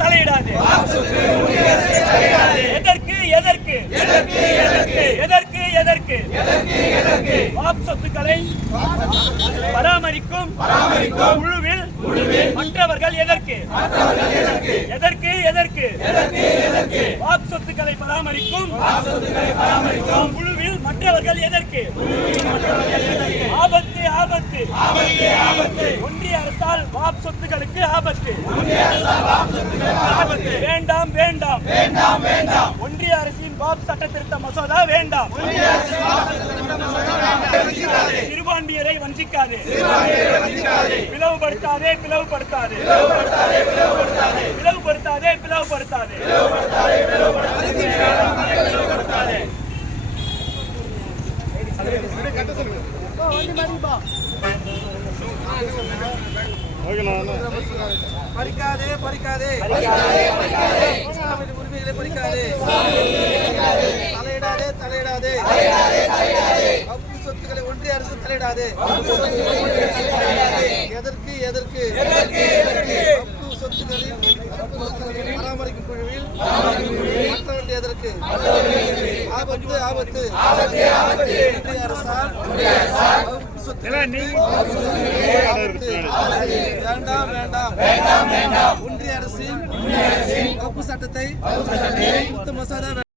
தலையிடாது. எதற்கு எதற்கு எதற்கு எதற்கு வாப் சொத்துக்களை பராமரிக்கும் குழுவில் மற்றவர்கள் எதற்கு எதற்கு எதற்கு வாப் சொத்துக்களை பராமரிக்கும் குழுவில் மற்றவர்கள் எதற்கு? ஆபத்து ஆபத்து ஒன்றிய அரசால் வாப் சொத்துக்களுக்கு ஆபத்து. வேண்டாம் வேண்டாம் ஒன்றிய அரசின் வாப் சட்ட திருத்த மசோதா வேண்டாம். சிறுபான்மையரை வஞ்சிக்காது, பிளவுபடுத்தாதே பிளவுபடுத்தாதே பிளவுபடுத்தாதே பிளவுபடுத்தாதே. பறிக்காதே பறிக்காதே உரிமைகளை பறிக்காதே, தலையிடாதே தலையிடாதே, வக்ஃப் சொத்துக்களை ஒன்றிய அரசு தலையிடாதே. எதற்கு எதற்கு வக்ஃப் சொத்துக்களில் பராமரிக்கும் குழுவில் மற்றவர்கள் எதற்கு? ஆபத்து ஆபத்து ஒன்றிய அரசால் வக்ஃப் சொத்துக்களை ஆபத்து. வேண்டாம் வேண்டாம் ஒன்றிய அரசின் வக்ஃப் சட்டத்தை மசோதா